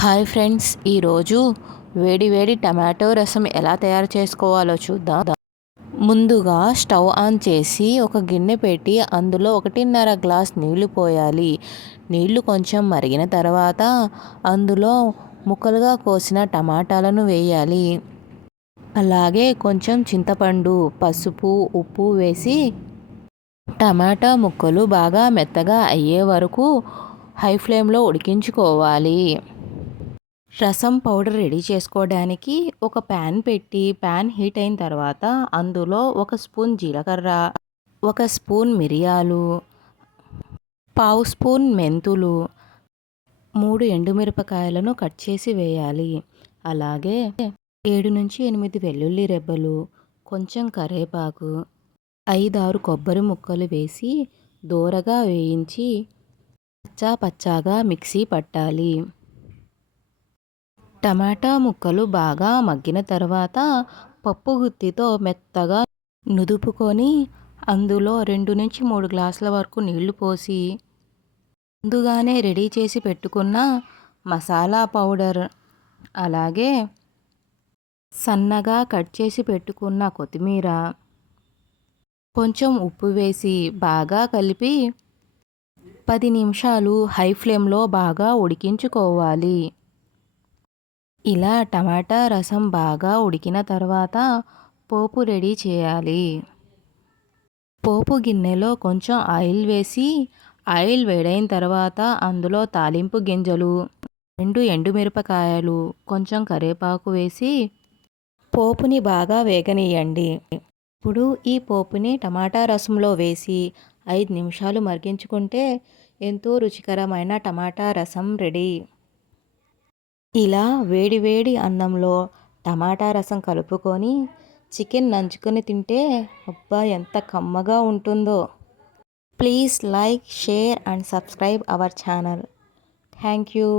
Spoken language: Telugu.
హాయ్ ఫ్రెండ్స్, ఈరోజు వేడి వేడి టమాటో రసం ఎలా తయారు చేసుకోవాలో చూద్దాం. ముందుగా స్టవ్ ఆన్ చేసి ఒక గిన్నె పెట్టి అందులో 1.5 గ్లాస్ నీళ్లు పోయాలి. నీళ్లు కొంచెం మరిగిన తర్వాత అందులో ముక్కలుగా కోసిన టమాటాలను వేయాలి. అలాగే కొంచెం చింతపండు, పసుపు, ఉప్పు వేసి టమాటా ముక్కలు బాగా మెత్తగా అయ్యే వరకు హై ఫ్లేమ్లో ఉడికించుకోవాలి. రసం పౌడర్ రెడీ చేసుకోవడానికి ఒక ప్యాన్ పెట్టి ప్యాన్ హీట్ అయిన తర్వాత అందులో 1 స్పూన్ జీలకర్ర, 1 స్పూన్ మిరియాలు, పావు స్పూన్ మెంతులు, 3 ఎండుమిరపకాయలను కట్ చేసి వేయాలి. అలాగే 7 నుంచి 8 వెల్లుల్లి రెబ్బలు, కొంచెం కరివేపాకు, 5, 6 కొబ్బరి ముక్కలు వేసి దోరగా వేయించి పచ్చాగా మిక్సీ పట్టాలి. టమాటా ముక్కలు బాగా మగ్గిన తర్వాత పప్పు గుత్తితో మెత్తగా నుదుపుకొని అందులో 2 నుంచి 3 గ్లాసుల వరకు నీళ్లు పోసి ముందుగానే రెడీ చేసి పెట్టుకున్న మసాలా పౌడర్, అలాగే సన్నగా కట్ చేసి పెట్టుకున్న కొత్తిమీర, కొంచెం ఉప్పు వేసి బాగా కలిపి 10 నిమిషాలు హై ఫ్లేమ్లో బాగా ఉడికించుకోవాలి. ఇలా టమాటా రసం బాగా ఉడికిన తర్వాత పోపు రెడీ చేయాలి. పోపు గిన్నెలో కొంచెం ఆయిల్ వేసి ఆయిల్ వేడైన తర్వాత అందులో తాలింపు గింజలు, 2 ఎండుమిరపకాయలు, కొంచెం కరివేపాకు వేసి పోపుని బాగా వేగనీయండి. ఇప్పుడు ఈ పోపుని టమాటా రసంలో వేసి 5 నిమిషాలు మరిగించుకుంటే ఎంతో రుచికరమైన టమాటా రసం రెడీ. ఇలా వేడి వేడి అన్నంలో టమాటా రసం కలుపుకొని చికెన్ నంచుకొని తింటే అబ్బా ఎంత కమ్మగా ఉంటుందో. Please like, share and subscribe our channel. Thank you.